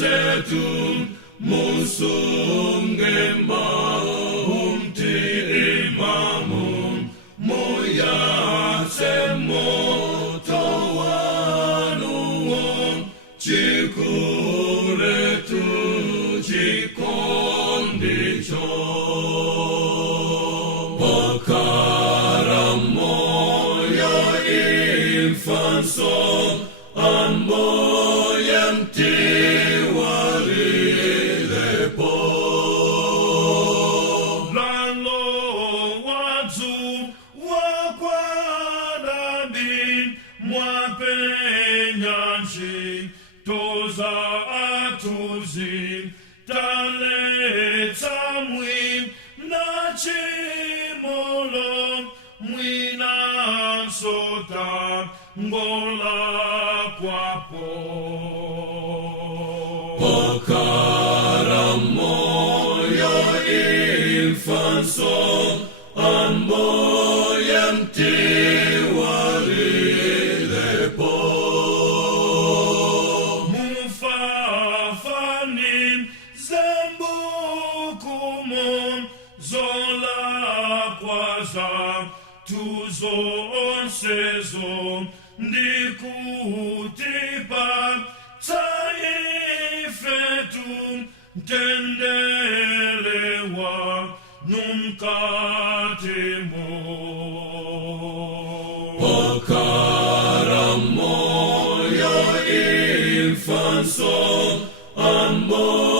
Setum musungemba umti imamum moya semo tawanuom chikure tu chikondicho bakaram moya infansom amboyam Toza atuzin taleta mwin na chimolo mwina sota ngola kwapo Pokaram moyo infanso amboyam tiwarilepo Zola kwaza tuzon sezon ndikutipa taifetum tendelewa nunkatimo Pokaram moyo infanso amboyam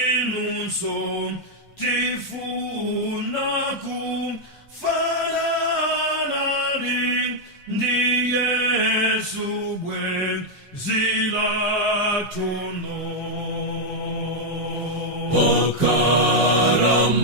Nandinunso tifunakum faranari ndi Yesu bwe zilatono Pokaram